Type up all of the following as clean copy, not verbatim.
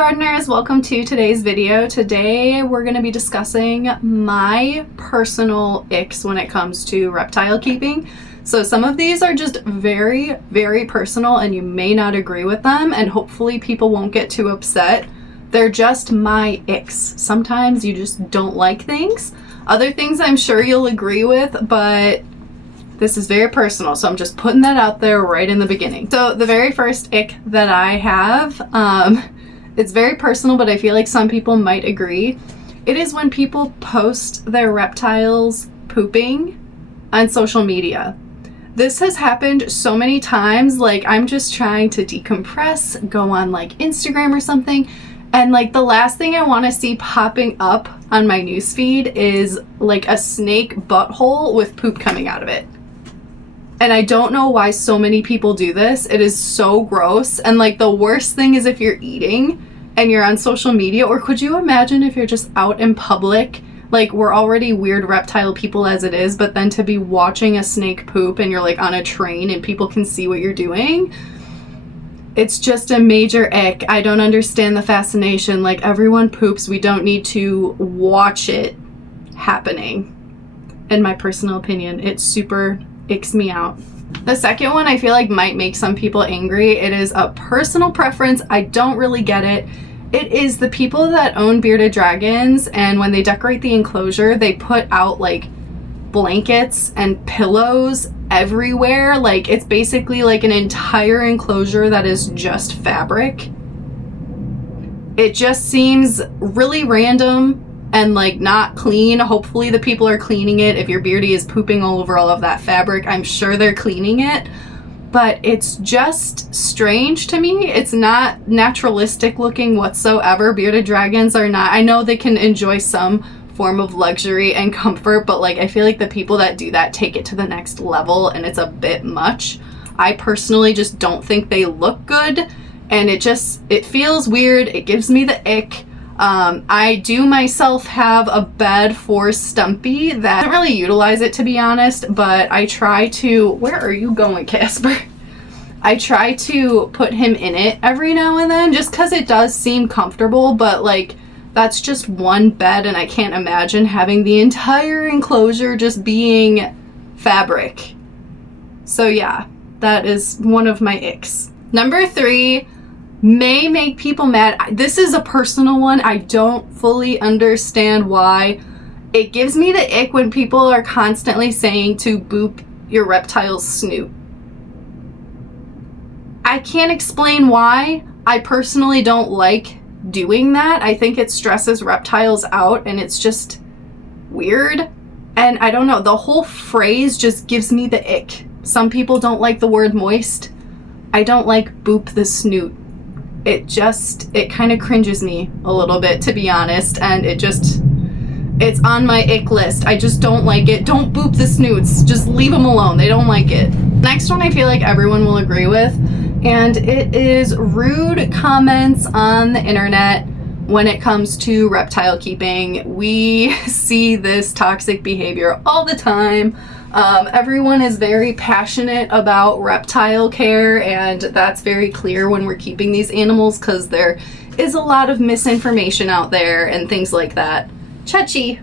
gardeners, welcome to today's video. Today we're going to be discussing my personal icks when it comes to reptile keeping. So some of these are just very, very personal and you may not agree with them, and hopefully people won't get too upset. They're just my icks. Sometimes you just don't like things. Other things I'm sure you'll agree with, but this is very personal, so I'm just putting that out there right in the beginning. So the very first ick that I have, it's very personal, but I feel like some people might agree. It is when people post their reptiles pooping on social media. This has happened so many times, like I'm just trying to decompress, go on like Instagram or something, and like the last thing I want to see popping up on my newsfeed is like a snake butthole with poop coming out of it. And I don't know why so many people do this. It is so gross. And like the worst thing is if you're eating and you're on social media, or could you imagine if you're just out in public? Like, we're already weird reptile people as it is, but then to be watching a snake poop and you're like on a train and people can see what you're doing, it's just a major ick. I don't understand the fascination. Like, everyone poops. We don't need to watch it happening. In my personal opinion, it super icks me out. The second one I feel like might make some people angry. It is a personal preference. I don't really get it. It is the people that own bearded dragons, and when they decorate the enclosure, they put out like blankets and pillows everywhere. Like, it's basically like an entire enclosure that is just fabric. It just seems really random and like not clean. Hopefully the people are cleaning it. If your beardie is pooping all over all of that fabric, I'm sure they're cleaning it. But it's just strange to me. It's not naturalistic looking whatsoever. Bearded dragons are not. I know they can enjoy some form of luxury and comfort, but like I feel like the people that do that take it to the next level and it's a bit much. I personally just don't think they look good, and it feels weird. It gives me the ick. I do myself have a bed for Stumpy that I don't really utilize it, to be honest, but I try to, where are you going, Casper? I try to put him in it every now and then just because it does seem comfortable, but like that's just one bed and I can't imagine having the entire enclosure just being fabric. So yeah, that is one of my icks. Number 3 may make people mad. This is a personal one. I don't fully understand why. It gives me the ick when people are constantly saying to boop your reptile's snoot. I can't explain why. I personally don't like doing that. I think it stresses reptiles out and it's just weird. And I don't know, the whole phrase just gives me the ick. Some people don't like the word moist. I don't like boop the snoot. It kind of cringes me a little bit, to be honest, and it's on my ick list. I just don't like it. Don't boop the snoots. Just leave them alone. They don't like it. Next one I feel like everyone will agree with, and it is rude comments on the internet when it comes to reptile keeping. We see this toxic behavior all the time. Everyone is very passionate about reptile care, and that's very clear when we're keeping these animals because there is a lot of misinformation out there and things like that. Chachi,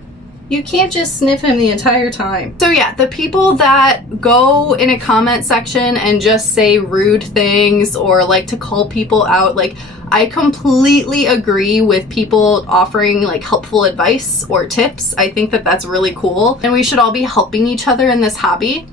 you can't just sniff him the entire time. So yeah, the people that go in a comment section and just say rude things or like to call people out, like I completely agree with people offering like helpful advice or tips. I think that that's really cool and we should all be helping each other in this hobby.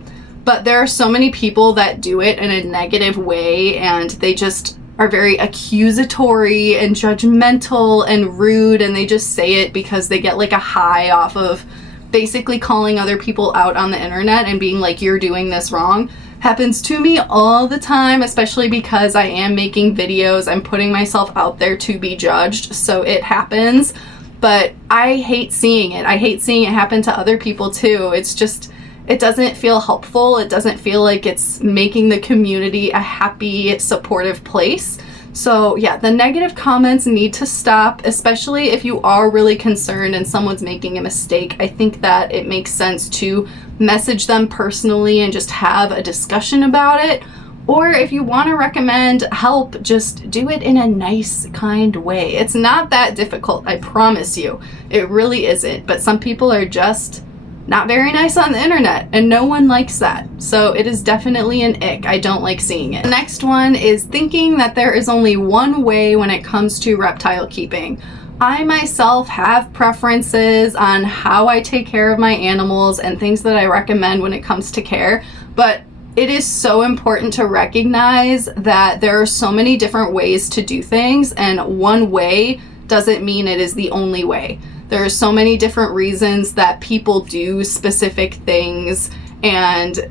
But there are so many people that do it in a negative way and they just are very accusatory and judgmental and rude, and they just say it because they get like a high off of basically calling other people out on the internet and being like, you're doing this wrong. Happens to me all the time, especially because I am making videos. I'm putting myself out there to be judged, so it happens. But I hate seeing it. I hate seeing it happen to other people too. It's just, it doesn't feel helpful. It doesn't feel like it's making the community a happy, supportive place. So yeah, the negative comments need to stop, especially if you are really concerned and someone's making a mistake. I think that it makes sense to message them personally and just have a discussion about it. Or if you want to recommend help, just do it in a nice, kind way. It's not that difficult, I promise you. It really isn't. But some people are just not very nice on the internet, and no one likes that. So it is definitely an ick. I don't like seeing it. The next one is thinking that there is only one way when it comes to reptile keeping. I myself have preferences on how I take care of my animals and things that I recommend when it comes to care, but it is so important to recognize that there are so many different ways to do things, and one way doesn't mean it is the only way. There are so many different reasons that people do specific things, and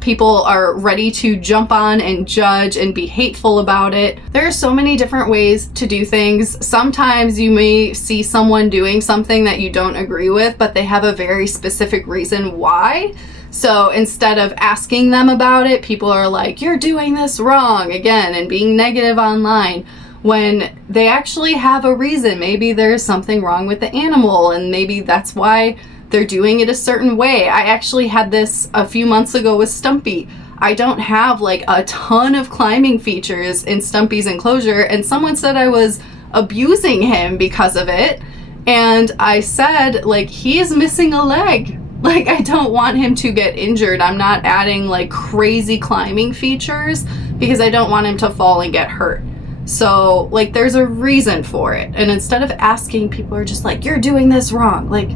people are ready to jump on and judge and be hateful about it. There are so many different ways to do things. Sometimes you may see someone doing something that you don't agree with, but they have a very specific reason why. So instead of asking them about it, people are like, you're doing this wrong again, and being negative online, when they actually have a reason. Maybe there's something wrong with the animal, and maybe that's why they're doing it a certain way. I actually had this a few months ago with Stumpy. I don't have like a ton of climbing features in Stumpy's enclosure, and someone said I was abusing him because of it. And I said, like, he is missing a leg. Like, I don't want him to get injured. I'm not adding like crazy climbing features because I don't want him to fall and get hurt. So like, there's a reason for it. And instead of asking, people are just like, you're doing this wrong. Like,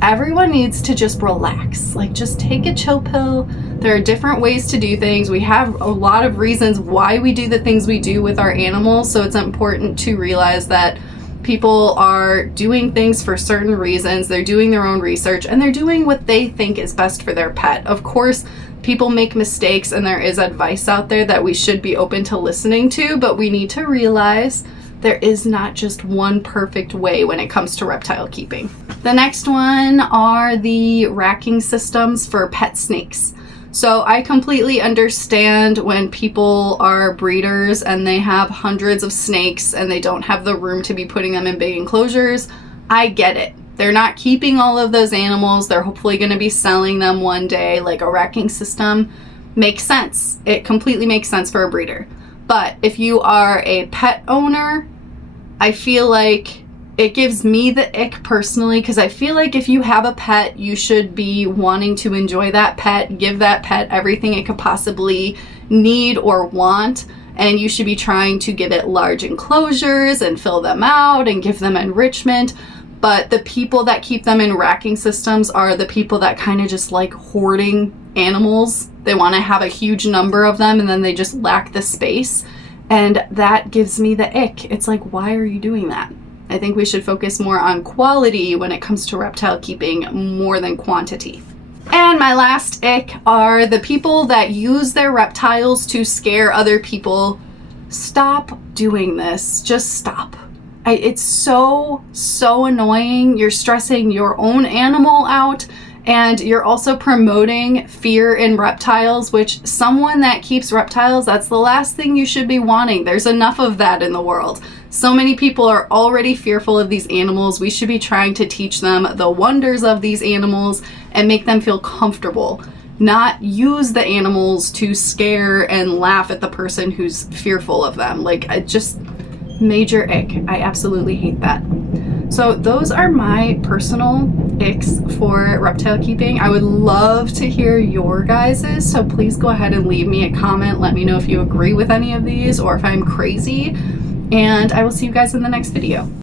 everyone needs to just relax. Like, just take a chill pill. There are different ways to do things. We have a lot of reasons why we do the things we do with our animals. So it's important to realize that people are doing things for certain reasons. They're doing their own research, and they're doing what they think is best for their pet. Of course, people make mistakes, and there is advice out there that we should be open to listening to, but we need to realize there is not just one perfect way when it comes to reptile keeping. The next one are the racking systems for pet snakes. So I completely understand when people are breeders and they have hundreds of snakes and they don't have the room to be putting them in big enclosures. I get it. They're not keeping all of those animals. They're hopefully going to be selling them one day. Like, a racking system makes sense. It completely makes sense for a breeder. But if you are a pet owner, I feel like it gives me the ick personally, because I feel like if you have a pet, you should be wanting to enjoy that pet, give that pet everything it could possibly need or want, and you should be trying to give it large enclosures and fill them out and give them enrichment. But the people that keep them in racking systems are the people that kind of just like hoarding animals. They want to have a huge number of them, and then they just lack the space, and that gives me the ick. It's like, why are you doing that? I think we should focus more on quality when it comes to reptile keeping more than quantity. And my last ick are the people that use their reptiles to scare other people. Stop doing this. Just stop. It's so annoying. You're stressing your own animal out, and you're also promoting fear in reptiles, which someone that keeps reptiles, that's the last thing you should be wanting. There's enough of that in the world. So many people are already fearful of these animals. We should be trying to teach them the wonders of these animals and make them feel comfortable, not use the animals to scare and laugh at the person who's fearful of them. Like, I just, major ick. I absolutely hate that. So those are my personal icks for reptile keeping. I would love to hear your guys's, so please go ahead and leave me a comment. Let me know if you agree with any of these or if I'm crazy. And I will see you guys in the next video.